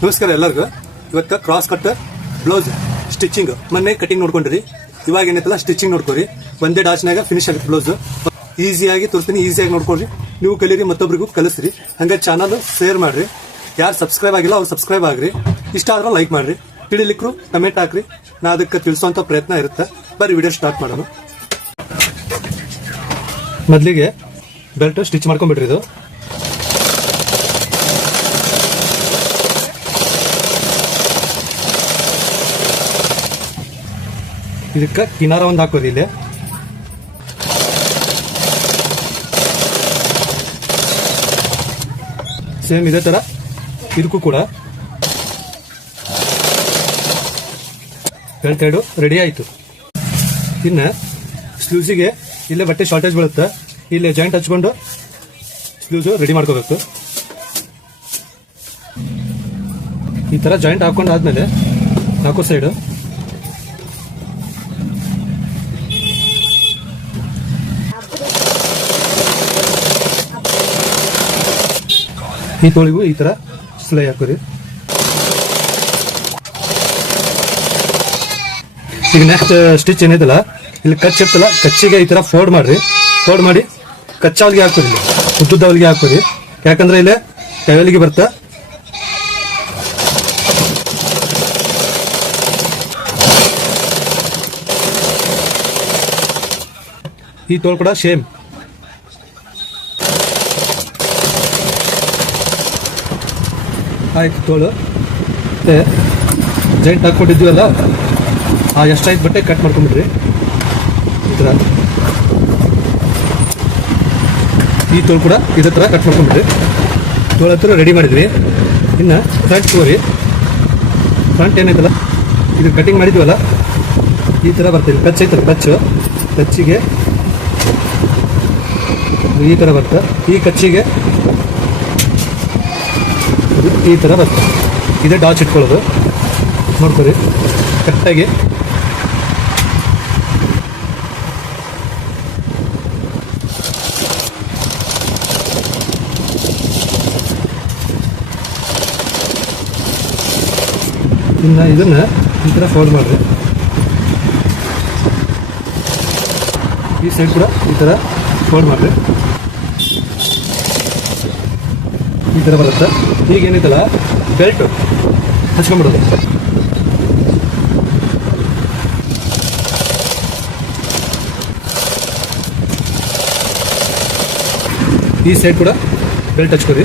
ನಮಸ್ಕಾರ ಎಲ್ಲರಿಗೂ. ಇವತ್ತು ಕ್ರಾಸ್ ಕಟ್ ಬ್ಲೌಸ್ ಸ್ಟಿಚಿಂಗ್ ಮೊನ್ನೆ ಕಟಿಂಗ್ ನೋಡ್ಕೊಂಡ್ರಿ. ಇವಾಗ ಏನೈತಲ್ಲ ಸ್ಟಿಚಿಂಗ್ ನೋಡ್ಕೊರಿ. ಒಂದೇ ಡಾಚ್ನಾಗ ಫಿನಿಶ್ ಆಗುತ್ತೆ ಬ್ಲೌಸ್. ಈಸಿಯಾಗಿ ತೋರಿಸ್ತೀನಿ, ಈಸಿಯಾಗಿ ನೋಡ್ಕೊಳ್ರಿ. ನೀವು ಕಲೀರಿ, ಮತ್ತೊಬ್ಬರಿಗೂ ಕಲಿಸ್ರಿ. ಹಂಗೆ ಚಾನಲ್ ಶೇರ್ ಮಾಡ್ರಿ. ಯಾರು ಸಬ್ಸ್ಕ್ರೈಬ್ ಆಗಿಲ್ಲ ಅವ್ರು ಸಬ್ಸ್ಕ್ರೈಬ್ ಆಗ್ರಿ. ಇಷ್ಟ ಆದ್ರೂ ಲೈಕ್ ಮಾಡ್ರಿ, ತಿಳಿಲಿಕ್ರು ಕಮೆಂಟ್ ಹಾಕ್ರಿ. ನಾ ಅದಕ್ಕೆ ತಿಳಿಸೋಂಥ ಪ್ರಯತ್ನ ಇರುತ್ತೆ. ಬರ್ರಿ ವಿಡಿಯೋ ಸ್ಟಾರ್ಟ್ ಮಾಡೋಣ. ಮೊದಲಿಗೆ ಬೆಲ್ಟ್ ಸ್ಟಿಚ್ ಮಾಡ್ಕೊಂಡ್ಬಿಟ್ರಿ. ಇದು ಇದಕ್ಕೆ ಕಿನಾರ ಒಂದು ಹಾಕೋರಿ. ಇಲ್ಲಿ ಸೇಮ್ ಇದೇ ತರ ಇದಕ್ಕೂ ಕೂಡ ಬೆಲ್ಟ್ ಎರಡು ರೆಡಿ ಆಯ್ತು. ಇನ್ನ ಸ್ಲೂಸಿಗೆ ಇಲ್ಲೇ ಬಟ್ಟೆ ಶಾರ್ಟೇಜ್ ಬೀಳುತ್ತೆ. ಇಲ್ಲೇ ಜಾಯಿಂಟ್ ಹಚ್ಕೊಂಡು ಸ್ಲೂಸ್ ರೆಡಿ ಮಾಡ್ಕೋಬೇಕು. ಈ ತರ ಜಾಯಿಂಟ್ ಹಾಕೊಂಡು ಆದ್ಮೇಲೆ ನಾಲ್ಕು ಸೈಡ್ ಈ ತೋಳಿಗೂ ಈ ತರ ಸಿಲೈ ಹಾಕೋರಿ. ಈಗ ನೆಕ್ಸ್ಟ್ ಸ್ಟಿಚ್ ಏನಿದಲ್ಲ, ಇಲ್ಲಿ ಕಚ್ ಇರ್ತಲ್ಲ, ಕಚ್ಚಿಗೆ ಈ ತರ ಫೋಲ್ಡ್ ಮಾಡ್ರಿ. ಫೋಲ್ಡ್ ಮಾಡಿ ಕಚ್ಚಾವಲ್ಗೆ ಹಾಕೋರಿ. ಇಲ್ಲಿ ಉದ್ದುದ್ದವಲ್ಗೆ ಹಾಕೋರಿ. ಯಾಕಂದ್ರೆ ಇಲ್ಲೇ ಟವೆಲ್ಗೆ ಬರ್ತಾ ಈ ತೋಳು ಕೂಡ ಸೇಮ್. ಆಯ್ತು, ತೋಳು ಜಾಯಿಂಟ್ ಹಾಕ್ಕೊಂಡಿದ್ವಲ್ಲ, ಎಷ್ಟಾಯ್ತು ಬಟ್ಟೆ ಕಟ್ ಮಾಡ್ಕೊಂಡ್ಬಿಡ್ರಿ. ಈ ಥರ ಈ ತೋಳು ಕೂಡ ಇದೇ ಥರ ಕಟ್ ಮಾಡ್ಕೊಂಡ್ಬಿಡ್ರಿ. ತೋಳು ಹತ್ರ ರೆಡಿ ಮಾಡಿದ್ವಿ. ಇನ್ನು ಫ್ರಂಟ್ ತೋರಿ. ಫ್ರಂಟ್ ಏನೈತಲ್ಲ, ಇದು ಕಟಿಂಗ್ ಮಾಡಿದ್ವಲ್ಲ, ಈ ಥರ ಬರ್ತೀವಿ. ಕಚ್ ಐತಲ್ಲ, ಕಚ್ಚಿಗೆ ಈ ಥರ ಬರ್ತದೆ. ಈ ಕಚ್ಚಿಗೆ ಈ ಥರ ಬರ್ತದೆ. ಇದೇ ಡಾಚ್ ಇಟ್ಕೊಳ್ಳೋದು. ನೋಡ್ಕೊರಿ ಕರೆಕ್ಟಾಗಿ. ಇನ್ನು ಇದನ್ನ ಈ ಥರ ಫೋಲ್ಡ್ ಮಾಡಿರಿ. ಈ ಸೈಡ್ ಕೂಡ ಈ ಥರ ಫೋಲ್ಡ್ ಮಾಡಿರಿ. ಈ ಥರ ಬರುತ್ತೆ. ಈಗ ಏನೈತಲ್ಲ, ಬೆಲ್ಟ್ ಹಚ್ಕೊಂಡ್ಬಿಡೋದು. ಈ ಸೈಡ್ ಕೂಡ ಬೆಲ್ಟ್ ಹಚ್ಕೊರಿ.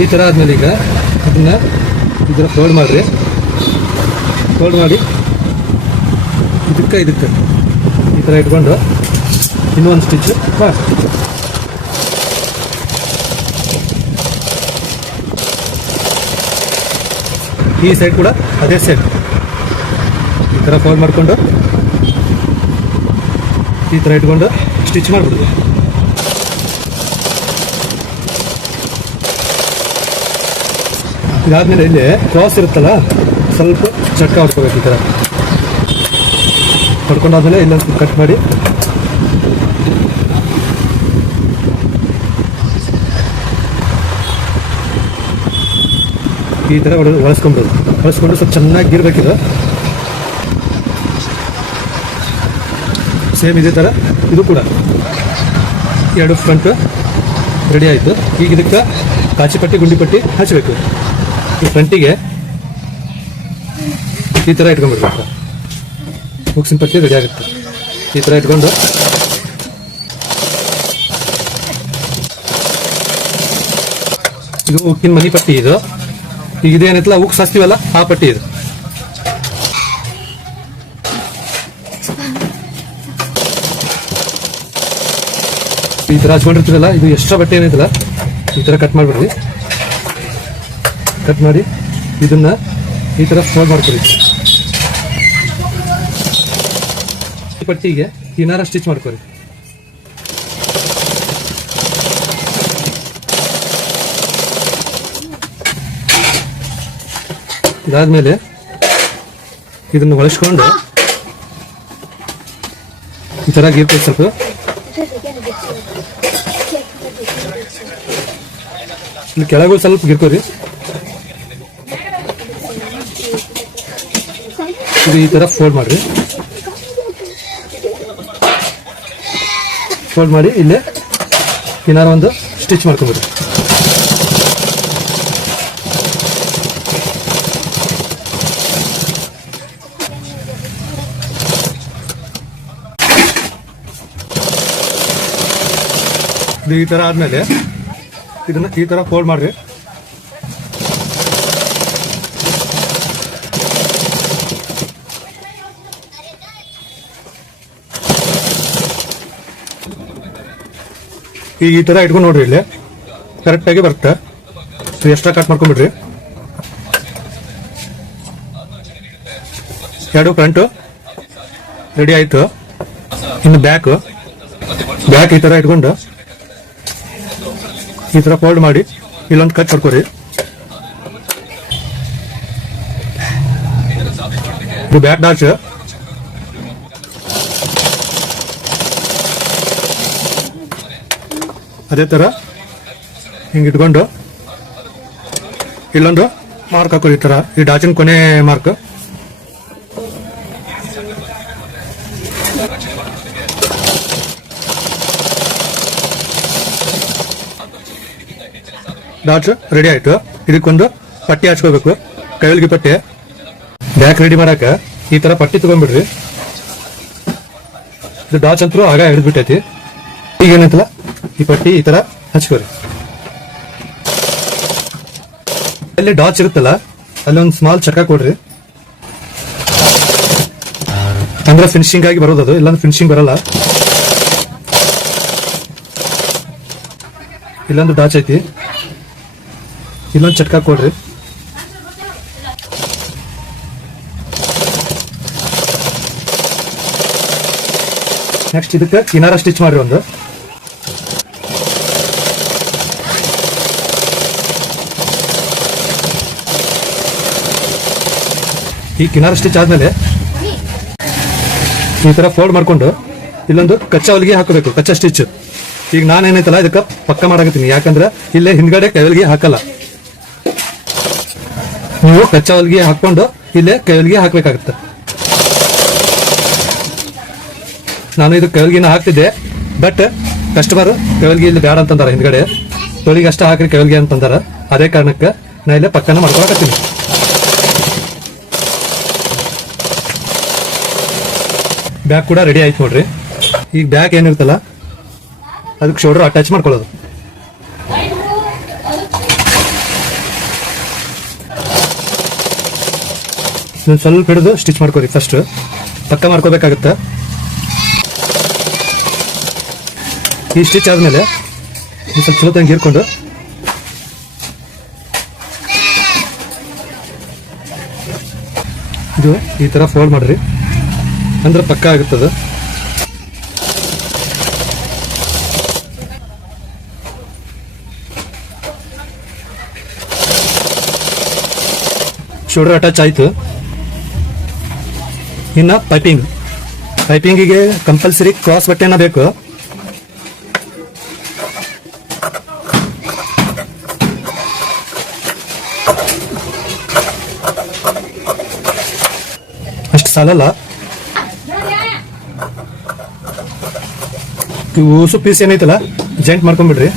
ಈ ಥರ ಆದ್ಮೇಲೆ ಈಗ ಅದನ್ನ ಈ ಥರ ಫೋಲ್ಡ್ ಮಾಡಿರಿ. ಫೋಲ್ಡ್ ಮಾಡಿ ಇದಕ್ಕೆ ಈ ಥರ ಇಟ್ಕೊಂಡು ಇನ್ನೊಂದು ಸ್ಟಿಚ್ ಮಾಡಿ. ಈ ಸೈಡ್ ಕೂಡ ಅದೇ ಸೈಡ್ ಈ ಥರ ಫೋಲ್ಡ್ ಮಾಡಿಕೊಂಡು ಈ ಥರ ಇಟ್ಕೊಂಡು ಸ್ಟಿಚ್ ಮಾಡಿಬಿಡ್ತೀವಿ. ಇದಾದ್ಮೇಲೆ ಇಲ್ಲಿ ಕ್ರಾಸ್ ಇರುತ್ತಲ್ಲ, ಸ್ವಲ್ಪ ಚಕ್ಕ ಹೊಡ್ಕೋಬೇಕು. ಈ ಥರ ಹೊಡ್ಕೊಂಡಾದ್ಮೇಲೆ ಇಲ್ಲೊಂದು ಕಟ್ ಮಾಡಿ ಈ ಥರ ಒಳಸ್ಕೊಂಡು ಸ್ವಲ್ಪ ಚೆನ್ನಾಗಿ ಗಿರ್ಬೇಕಿದೆ. ಸೇಮ್ ಇದೇ ಥರ ಇದು ಕೂಡ ಎರಡು ಫ್ರಂಟ್ ರೆಡಿ ಆಯಿತು. ಈಗ ಇದಕ್ಕೆ ಕಾಚಿಪಟ್ಟಿ ಗುಂಡಿಪಟ್ಟಿ ಹಚ್ಚಬೇಕು. ಈ ಫ್ರಂಟಿಗೆ ಈ ಥರ ಇಟ್ಕೊಂಡ್ಬಿಡ್ಬೇಕು. ಮುಗ್ಸಿನ ಪಟ್ಟಿ ರೆಡಿ ಆಗುತ್ತೆ. ಈ ಥರ ಇಟ್ಕೊಂಡು ಇದು ಉಕ್ಕಿನ ಮನಿ ಪಟ್ಟಿ. ಇದು ಈಗ ಇದೇನೈತಲ್ಲ, ಉಕ್ಕು ಸಾಸ್ತೀವಲ್ಲ, ಆ ಪಟ್ಟಿ ಇದು. ಈ ಥರ ಹಚ್ಕೊಂಡಿರ್ತೀರಲ್ಲ, ಇದು ಎಕ್ಸ್ಟ್ರಾ ಬಟ್ಟೆ ಏನೈತಲ್ಲ, ಈ ಥರ ಕಟ್ ಮಾಡಿಬಿಡ್ರಿ. ಕಟ್ ಮಾಡಿ ಇದನ್ನ ಈ ಥರ ಫೋಲ್ಡ್ ಮಾಡ್ಕೊಡಿ. ಪಟ್ಟಿಗೆ ಕಿನಾರ ಸ್ಟಿಚ್ ಮಾಡ್ಕೊರಿ. ಇದಾದ್ಮೇಲೆ ಇದನ್ನು ಒಳಸ್ಕೊಂಡು ಈ ಥರ ಗೀರ್ಬೇಕು ಸ್ವಲ್ಪ. ಇಲ್ಲಿ ಕೆಳಗೂ ಸ್ವಲ್ಪ ಗಿರ್ಕೋರಿ. ಇದು ಈ ಥರ ಫೋಲ್ಡ್ ಮಾಡಿರಿ. ಫೋಲ್ಡ್ ಮಾಡಿ ಇಲ್ಲೇ ಏನಾರು ಒಂದು ಸ್ಟಿಚ್ ಮಾಡ್ಕೊಂಬಿಡ್ರಿ. ಇದು ಈ ಥರ ಆದಮೇಲೆ ಇದನ್ನು ಈ ಥರ ಫೋಲ್ಡ್ ಮಾಡಿರಿ. ಈಗ ಈ ಥರ ಇಟ್ಕೊಂಡು ನೋಡ್ರಿ, ಇಲ್ಲಿ ಕರೆಕ್ಟಾಗಿ ಬರುತ್ತೆ. ಎಕ್ಸ್ಟ್ರಾ ಕಟ್ ಮಾಡ್ಕೊಂಡ್ಬಿಡ್ರಿ. ಎರಡು ಫ್ರಂಟು ರೆಡಿ ಆಯಿತು. ಇನ್ನು ಬ್ಯಾಕ್ ಈ ಥರ ಇಟ್ಕೊಂಡು ಈ ಥರ ಫೋಲ್ಡ್ ಮಾಡಿ ಇಲ್ಲೊಂದು ಕಟ್ ಮಾಡ್ಕೊರಿ. ಇದು ಬ್ಯಾಕ್ ಡಾಚ್. ಅದೇ ಥರ ಹಿಂಗೆ ಇಟ್ಕೊಂಡು ಇಲ್ಲೊಂದು ಮಾರ್ಕ್ ಹಾಕೋರಿ. ಈ ಥರ ಈ ಡಾಚಿನ ಕೊನೆ ಮಾರ್ಕ್. ಡಾಟ್ಸ್ ರೆಡಿ ಆಯ್ತು. ಇದಕ್ಕೊಂದು ಪಟ್ಟಿ ಹಚ್ಕೋಬೇಕು, ಕೈಯಲ್ಗಿ ಪಟ್ಟಿ. ಬ್ಯಾಕ್ ರೆಡಿ ಮಾಡಾಕ ಈ ತರ ಪಟ್ಟಿ ತಗೊಂಡ್ಬಿಡ್ರಿ. ಇದು ಡಾಚ್ ಅಂತೂ ಆಗ ಹಿಡಿದ್ಬಿಟ್ಟೈತಿ. ಈಗ ಏನಂತಲ್ಲ ಈ ಪಟ್ಟಿ ಈ ತರ ಹಚ್ಕೋರಿ. ಅಲ್ಲಿ ಡಾಚ್ ಇರುತ್ತಲ್ಲ ಅಲ್ಲಿ ಒಂದು ಸ್ಮಾಲ್ ಚಕ್ಕ ಕೊಡ್ರಿ, ಅಂದ್ರೆ ಫಿನಿಶಿಂಗ್ ಆಗಿ ಬರೋದು. ಅದು ಇಲ್ಲಾಂದ್ರೆ ಫಿನಿಶಿಂಗ್ ಬರಲ್ಲ. ಇಲ್ಲೊಂದು ಡಾಚ್ ಐತಿ, ಇಲ್ಲೊಂದು ಚಟ್ಕ ಕೊಡ್ರಿ. ನೆಕ್ಸ್ಟ್ ಇದಕ್ಕೆ ಕಿನಾರ ಸ್ಟಿಚ್ ಮಾಡ್ರಿ. ಒಂದು ಈ ಕಿನಾರ ಸ್ಟಿಚ್ ಆದ್ಮೇಲೆ ಈ ತರ ಫೋಲ್ಡ್ ಮಾಡ್ಕೊಂಡು ಇಲ್ಲೊಂದು ಕಚ್ಚಾ ಹೊಲಿಗೆ ಹಾಕಬೇಕು, ಕಚ್ಚಾ ಸ್ಟಿಚ್. ಈಗ ನಾನೇನೈತಲ್ಲ ಇದಕ್ಕೆ ಪಕ್ಕ ಮಾಡಕತ್ತೀನಿ, ಯಾಕಂದ್ರೆ ಇಲ್ಲೇ ಹಿಂದ್ಗಡೆ ಕೈವಲ್ಗೆ ಹಾಕಲ್ಲ. ನೀವು ಕಚ್ಚಾ ಹೊಲಿಗೆ ಹಾಕೊಂಡು ಇಲ್ಲೇ ಕೈವಲ್ಗೆ ಹಾಕ್ಬೇಕಾಗತ್ತೆ. ನಾನು ಇದು ಕೈವಲ್ಗಿನ ಹಾಕ್ತಿದ್ದೆ, ಬಟ್ ಕಸ್ಟಮರ್ ಕೈವಲ್ಗಿ ಇಲ್ಲಿ ಬೇಡ ಅಂತಂದಾರ. ಹಿಂದ್ಗಡೆ ತೊಳಿಗೆ ಅಷ್ಟ ಹಾಕ್ರಿ ಕೈವಲ್ಗಿ ಅಂತಂದಾರ. ಅದೇ ಕಾರಣಕ್ಕೆ ನಾ ಇಲ್ಲೇ ಪಕ್ಕನ ಮಾಡ್ಕೊಳಕತ್ತೀನಿ. ಬ್ಯಾಗ್ ಕೂಡ ರೆಡಿ ಆಯ್ತು ನೋಡ್ರಿ. ಈಗ ಬ್ಯಾಗ್ ಏನಿರ್ತಲ್ಲ ಅದಕ್ಕೆ ಶೋಲ್ಡರ್ ಅಟ್ಯಾಚ್ ಮಾಡ್ಕೊಳ್ಳೋದು. ಸ್ವಲ್ಪ ಹಿಡಿದು ಸ್ಟಿಚ್ ಮಾಡ್ಕೊರಿ. ಫಸ್ಟ್ ಪಕ್ಕ ಮಾಡ್ಕೋಬೇಕಾಗತ್ತೆ. ಈ ಸ್ಟಿಚ್ ಆದ್ಮೇಲೆ ಸ್ವಲ್ಪ ಚಲೋ ತಂಗಿ ಹೀರ್ಕೊಂಡು ಇದು ಈ ತರ ಫೋಲ್ಡ್ ಮಾಡ್ರಿ, ಅಂದ್ರೆ ಪಕ್ಕ ಆಗುತ್ತದ. ಶೋಲ್ಡರ್ ಅಟ್ಯಾಚ್ ಆಯ್ತು. ಇನ್ನು ಪೈಪಿಂಗಿಗೆ ಕಂಪಲ್ಸರಿ ಕ್ರಾಸ್ ಬಟ್ಟೆನ ಬೇಕು. ಅಷ್ಟು ಸಾಲಲ್ಲ. ಊಸು ಪೀಸ್ ಏನೈತಲ್ಲ ಜಾಯಿಂಟ್ ಮಾಡ್ಕೊಂಡ್ಬಿಡ್ರಿ.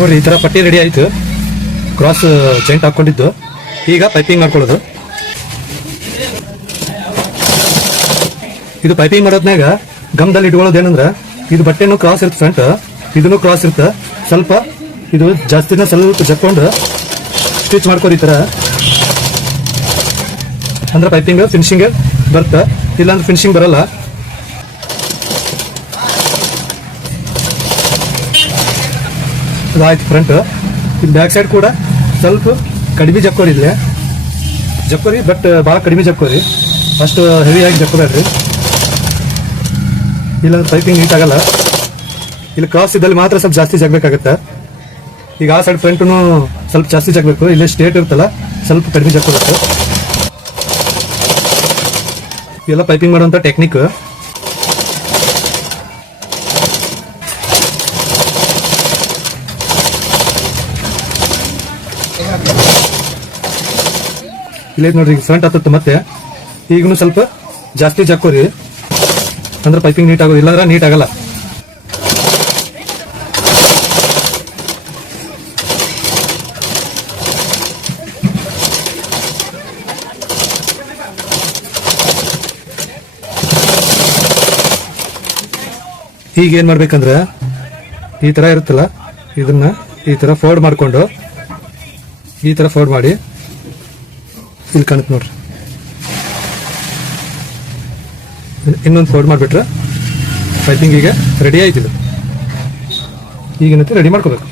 ನೋಡ್ರಿ, ಈ ತರ ಪಟ್ಟಿ ರೆಡಿ ಆಯ್ತು. ಕ್ರಾಸ್ ಜಾಯಿಂಟ್ ಹಾಕೊಂಡಿದ್ದು. ಈಗ ಪೈಪಿಂಗ್ ಮಾಡ್ಕೊಳ್ಳೋದು. ಇದು ಪೈಪಿಂಗ್ ಮಾಡೋದ್ನಾಗ ಗಮ್ದಲ್ಲಿ ಇಟ್ಕೊಳ್ಳೋದು ಏನಂದ್ರ, ಇದು ಬಟ್ಟೆನೂ ಕ್ರಾಸ್ ಇರುತ್ತೆ, ಫ್ರಂಟ್ ಇದನ್ನು ಕ್ರಾಸ್ ಇರುತ್ತೆ. ಸ್ವಲ್ಪ ಇದು ಜಾಸ್ತಿನ ಸ್ವಲ್ಪ ಜಕ್ಕೊಂಡು ಸ್ಟಿಚ್ ಮಾಡ್ಕೋರಿ. ಈ ತರ ಅಂದ್ರೆ ಪೈಪಿಂಗ್ ಫಿನಿಶಿಂಗ್ ಬರುತ್ತೆ. ಇಲ್ಲಾಂದ್ರೆ ಫಿನಿಶಿಂಗ್ ಬರಲ್ಲ. ಇದಾಯ್ತು ಫ್ರಂಟ್. ಇಲ್ಲಿ ಬ್ಯಾಕ್ ಸೈಡ್ ಕೂಡ ಸ್ವಲ್ಪ ಕಡಿಮೆ ಜಕ್ಕೋರಿ ಇದೆ, ಜಕ್ಕೋರಿ ಬಟ್ ಭಾಳ ಕಡಿಮೆ ಜಕ್ಕೋರಿ, ಅಷ್ಟು ಹೆವಿಯಾಗಿ ಜಕ್ಕೋಬೇಡ್ರಿ, ಇಲ್ಲಾಂದ್ರೆ ಪೈಪಿಂಗ್ ನೀಟ್ ಆಗಲ್ಲ. ಇಲ್ಲಿ ಕ್ರಾಸ್ ಇದ್ದಲ್ಲಿ ಮಾತ್ರ ಸ್ವಲ್ಪ ಜಾಸ್ತಿ ಜಗ್ಬೇಕಾಗತ್ತೆ. ಈಗ ಆ ಸೈಡ್ ಫ್ರಂಟ್ನು ಸ್ವಲ್ಪ ಜಾಸ್ತಿ ಜಗ್ಬೇಕು, ಇಲ್ಲಿ ಸ್ಟ್ರೇಟ್ ಇರುತ್ತಲ್ಲ ಸ್ವಲ್ಪ ಕಡಿಮೆ ಜಕ್ಕೋಬೇಕು. ಇವೆಲ್ಲ ಪೈಪಿಂಗ್ ಮಾಡುವಂಥ ಟೆಕ್ನಿಕ್. ಇಲ್ಲೈತೆ ನೋಡ್ರಿ, ಫ್ರಂಟ್ ಹತ್ತತ್ತು. ಮತ್ತೆ ಈಗನು ಸ್ವಲ್ಪ ಜಾಸ್ತಿ ಜಕ್ಕೋರಿ ಅಂದ್ರೆ ಪೈಪಿಂಗ್ ನೀಟ್ ಆಗೋದು, ಇಲ್ಲಾಂದ್ರೆ ನೀಟ್ ಆಗಲ್ಲ. ಈಗ ಏನ್ ಮಾಡ್ಬೇಕಂದ್ರೆ ಈ ತರ ಇರುತ್ತಲ್ಲ, ಇದನ್ನ ಈ ತರ ಫೋಲ್ಡ್ ಮಾಡ್ಕೊಂಡು ಈ ತರ ಫೋಲ್ಡ್ ಮಾಡಿ, ಇಲ್ಲಿ ಕಾಣುತ್ತೆ ನೋಡ್ರಿ, ಇನ್ನೊಂದು ಫೋಲ್ಡ್ ಮಾಡಿಬಿಟ್ರೆ ಪೈಪಿಂಗ್ ಈಗ ರೆಡಿ ಆಯ್ತಿಲ್ಲ. ಈಗೇನೈತೆ ರೆಡಿ ಮಾಡ್ಕೋಬೇಕು.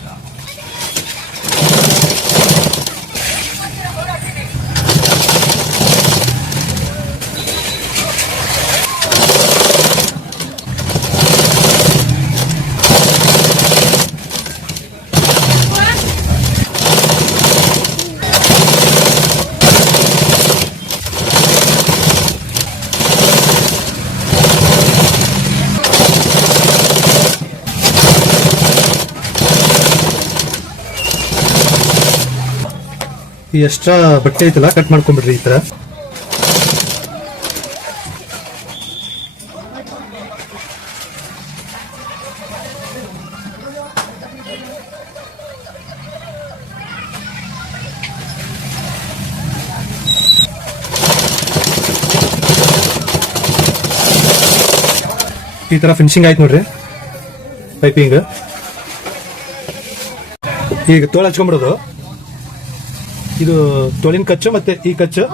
ಈ ಎಕ್ಸ್ಟ್ರಾ ಬಟ್ಟೆ ಐತಲ್ಲ ಕಟ್ ಮಾಡ್ಕೊಂಡ್ಬಿಡ್ರಿ ಈ ತರ. ಈ ತರ ಫಿನಿಶಿಂಗ್ ಆಯ್ತು ನೋಡ್ರಿ ಪೈಪಿಂಗ್. ಈಗ ತೋಳ ಹಚ್ಕೊಂಡ್ಬಿಡೋದು. ಇದು ತೋಳಿನ ಕಚ್ಚು ಮತ್ತೆ ಈ ಕಚ್ಚು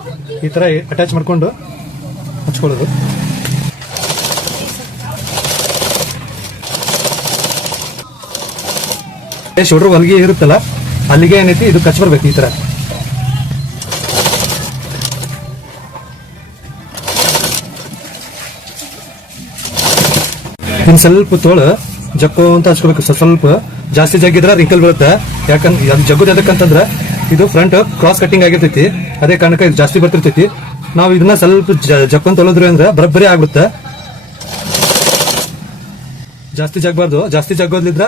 ಈ ತರ ಅಟ್ಯಾಚ್ ಮಾಡ್ಕೊಂಡು ಹಚ್ಕೊಳ್ಳೋದು. ಶೋಲ್ಡರ್ ಹೊಲಿಗೆ ಇರುತ್ತಲ್ಲ ಅಲ್ಲಿಗೆ ಏನೈತಿ ಇದು ಕಚ್ ಬರ್ಬೇಕು ಈ ತರ. ಇನ್ ಸ್ವಲ್ಪ ತೋಳು ಜಕ್ಕೋ ಅಂತ ಹಚ್ಕೋಬೇಕು. ಸ್ವಲ್ಪ ಜಾಸ್ತಿ ಜಗ್ಗಿದ್ರ ರಿಂಕಲ್ ಬರುತ್ತೆ. ಯಾಕಂದ್ರೆ ಅದು ಜಗ್ಗುದು ಎದಕ್ಕಂತಂದ್ರ ಇದು ಫ್ರಂಟ್ ಕ್ರಾಸ್ ಕಟ್ಟಿಂಗ್ ಆಗಿರ್ತೈತಿ, ಅದೇ ಕಾರಣಕ್ಕೆ ಇದು ಜಾಸ್ತಿ ಬರ್ತಿರ್ತೈತಿ. ನಾವು ಇದನ್ನ ಸ್ವಲ್ಪ ಜಕ್ಕೊಂಡ್ ತೊಳೋದ್ರಿ ಅಂದ್ರೆ ಬರಬ್ಬರಿ ಆಗ್ಬಿಡುತ್ತೆ. ಜಾಸ್ತಿ ಜಗ್ಬಾರ್ದು, ಜಾಸ್ತಿ ಜಗ್ಗೋದ್ಲಿದ್ರ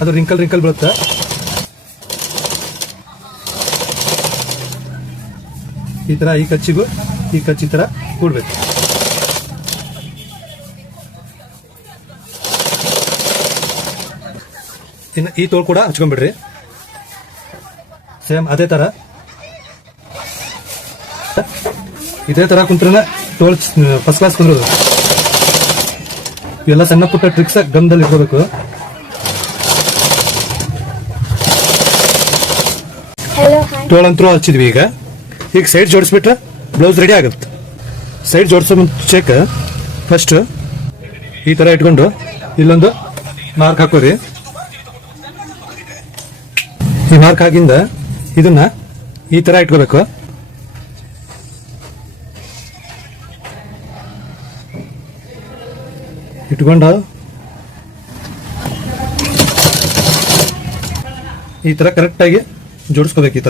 ಅದು ರಿಂಕಲ್ ಬೀಳುತ್ತೆ. ಈ ತರ ಈ ಕಚ್ಚಿಗೂ ಈ ಕಚ್ಚಿ ತರ ಕೂಡ್ಬೇಕು. ಇನ್ನು ಈ ತೋಳು ಕೂಡ ಹಚ್ಕೊಂಡ್ಬಿಡ್ರಿ ಸೇಮ್ ಅದೇ ತರ. ಇದೇ ತರ ಕುಂತ್ರೆ ತೋಳು ಫಸ್ಟ್ ಕ್ಲಾಸ್ ಕುಂದ್ರೋದು. ಇವೆಲ್ಲ ಸಣ್ಣ ಪುಟ್ಟ ಟ್ರಿಕ್ಸ್ ಗಮನದಲ್ಲಿ ಇಟ್ಕೋಬೇಕು. ತೋಳಂತರೂ ಹಚ್ಚಿದ್ವಿ. ಈಗ ಸೈಡ್ ಜೋಡಿಸ್ಬಿಟ್ರೆ ಬ್ಲೌಸ್ ರೆಡಿ ಆಗುತ್ತೆ. ಸೈಡ್ ಜೋಡಿಸೋ ಮುಂಚೆಕ ಫಸ್ಟ್ ಈ ತರ ಇಟ್ಕೊಂಡು ಇಲ್ಲೊಂದು ಮಾರ್ಕ್ ಹಾಕೋರಿ. ಈ ಮಾರ್ಕ್ ಆಗಿಂದ ಇದನ್ನ ಈ ತರ ಇಟ್ಕೋಬೇಕು. ಇಟ್ಕೊಂಡು ಈ ತರ ಕರೆಕ್ಟ್ ಆಗಿ ಜೋಡಿಸ್ಕೋಬೇಕು. ಈ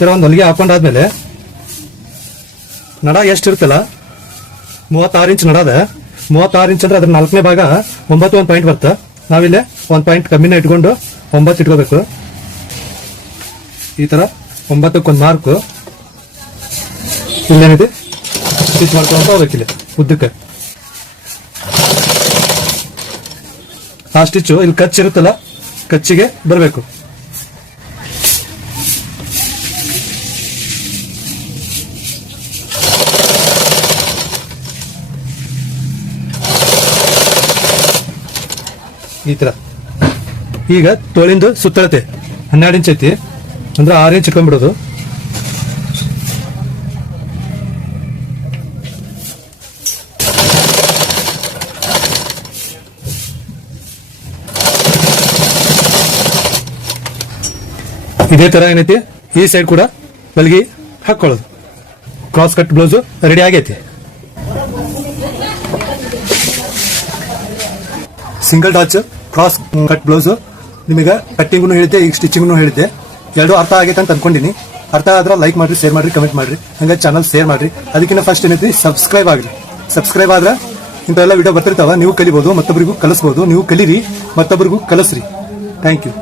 ತರ ಒಂದು ಹೊಲಿಗೆ ಹಾಕೊಂಡಾದ್ಮೇಲೆ ನಡ ಎಷ್ಟಿರುತ್ತಲ್ಲ 36 ಇಂಚ್ ನಡ ಅದ. 36 ಇಂಚ್ ಅಂದ್ರೆ ಅದ್ರ 4ನೇ ಭಾಗ 9 ಒಂದು ಪಾಯಿಂಟ್ ಬರುತ್ತೆ. ನಾವಿಲ್ಲಿ 1 ಪಾಯಿಂಟ್ ಕಮ್ಮಿನ ಇಟ್ಕೊಂಡು 9 ಇಟ್ಕೋಬೇಕು. ಈ ತರ 9ಕ್ಕೆ ಒಂದು ಮಾರ್ಕ್ ಇಲ್ಲೇನಿದೆ ಸ್ಟಿಚ್ ಮಾಡ್ಕೊಂತ ಹೋಗ್ಬೇಕಿಲ್ಲ ಉದ್ದಕ್ಕೆ. ಆ ಸ್ಟಿಚ್ಚು ಇಲ್ಲಿ ಕಚ್ಚಿರುತ್ತಲ್ಲ ಕಚ್ಚಿಗೆ ಬರಬೇಕು. ಈ ತರ. ಈಗ ತೋಳಿಂದು ಸುತ್ತಳತೆ 12 ಇಂಚ್ ಐತಿ ಅಂದ್ರೆ 6 ಇಂಚ್ ಇಟ್ಕೊಂಡ್ಬಿಡೋದು. ಇದೇ ತರ ಏನೈತಿ ಈ ಸೈಡ್ ಕೂಡ ಹೊಲಿಗೆ ಹಾಕೊಳ್ಳೋದು. ಕ್ರಾಸ್ ಕಟ್ ಬ್ಲೌಸ್ ರೆಡಿ ಆಗೈತಿ. ಸಿಂಗಲ್ ಡಾಚ್ ಕ್ರಾಸ್ ಕಟ್ ಬ್ಲೌಸ್ ನಿಮಗೆ ಕಟ್ಟಿಂಗ್ ಹೇಳಿದ್ದೆ, ಈಗ ಸ್ಟಿಚಿಂಗ್ ಹೇಳಿದ್ದೆ. ಎರಡು ಅರ್ಥ ಆಗೈತೆ ಅಂತ ಅನ್ಕೊಂಡಿನಿ. ಅರ್ಥ ಆದ್ರೆ ಲೈಕ್ ಮಾಡ್ರಿ, ಶೇರ್ ಮಾಡ್ರಿ, ಕಮೆಂಟ್ ಮಾಡ್ರಿ, ಹಂಗೆ ಚಾನಲ್ ಶೇರ್ ಮಾಡ್ರಿ. ಅದಕ್ಕಿಂತ ಫಸ್ಟ್ ಏನೈತಿ ಸಬ್ಸ್ಕ್ರೈಬ್ ಆಗ್ರಿ. ಸಬ್ಸ್ಕ್ರೈಬ್ ಆದ್ರೆ ಇಂಥವೆಲ್ಲ ವಿಡಿಯೋ ಬರ್ತಿರ್ತಾವ, ನೀವು ಕಲಿಬಹುದು, ಮತ್ತೊಬ್ಬರಿಗೂ ಕಲಿಸಬಹುದು. ನೀವು ಕಲೀರಿ, ಮತ್ತೊಬ್ಬರಿಗೂ ಕಲಿಸ್ರಿ. Thank you.